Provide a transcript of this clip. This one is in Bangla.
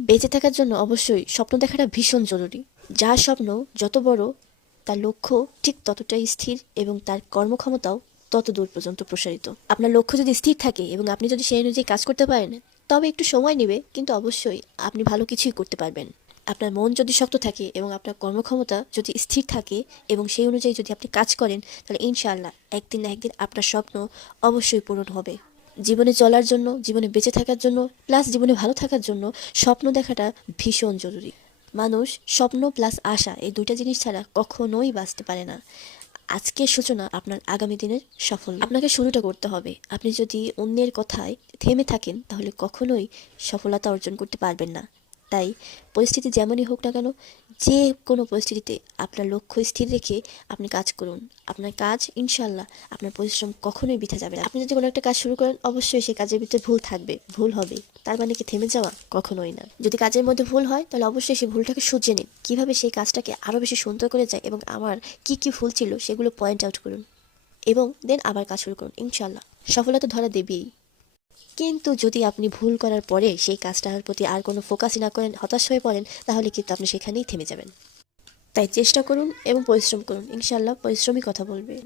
বেঁচে থাকার জন্য অবশ্যই স্বপ্ন দেখাটা ভীষণ জরুরি। যার স্বপ্ন যত বড়, তার লক্ষ্য ঠিক ততটাই স্থির এবং তার কর্মক্ষমতাও তত দূর পর্যন্ত প্রসারিত। আপনার লক্ষ্য যদি স্থির থাকে এবং আপনি যদি সেই অনুযায়ী কাজ করতে পারেন, তবে একটু সময় নেবে, কিন্তু অবশ্যই আপনি ভালো কিছুই করতে পারবেন। আপনার মন যদি শক্ত থাকে এবং আপনার কর্মক্ষমতা যদি স্থির থাকে এবং সেই অনুযায়ী যদি আপনি কাজ করেন, তাহলে ইনশাআল্লাহ একদিন না একদিন আপনার স্বপ্ন অবশ্যই পূরণ হবে। জীবনে চলার জন্য, জীবনে বেঁচে থাকার জন্য, প্লাস জীবনে ভালো থাকার জন্য স্বপ্ন দেখাটা ভীষণ জরুরি। মানুষ স্বপ্ন প্লাস আশা এই দুইটা জিনিস ছাড়া কখনোই বাঁচতে পারে না। আজকের সূচনা আপনার আগামী দিনের সফল। আপনাকে শুরুটা করতে হবে। আপনি যদি অন্যের কথায় থেমে থাকেন, তাহলে কখনোই সফলতা অর্জন করতে পারবেন না। তাই পরিস্থিতি যেমনই হোক না কেন, যে কোনো পরিস্থিতিতে আপনার লক্ষ্য স্থির রেখে আপনি কাজ করুন। আপনার কাজ ইনশাল্লাহ, আপনার পরিশ্রম কখনোই বৃথা যাবে না। আপনি যদি কোনো একটা কাজ শুরু করেন, অবশ্যই সেই কাজের ভিতরে ভুল থাকবে, ভুল হবে। তার মানে কি থেমে যাওয়া? কখনোই না। যদি কাজের মধ্যে ভুল হয়, তাহলে অবশ্যই সেই ভুলটাকে শুধরে নিন। কিভাবে সেই কাজটাকে আরও বেশি সুন্দর করে যায় এবং আমার কি কি ভুল ছিল সেগুলো পয়েন্ট আউট করুন এবং দেন আবার কাজ শুরু করুন। ইনশাল্লাহ সফলতা ধরা দেবেই। কিন্তু যদি আপনি ভুল করার পরে সেই কাজটার প্রতি আর কোনো ফোকাসই না করেন, হতাশ হয়ে পড়েন, তাহলে কিন্তু আপনি সেখানেই থেমে যাবেন। তাই চেষ্টা করুন এবং পরিশ্রম করুন। ইনশাআল্লাহ পরিশ্রমই কথা বলবে।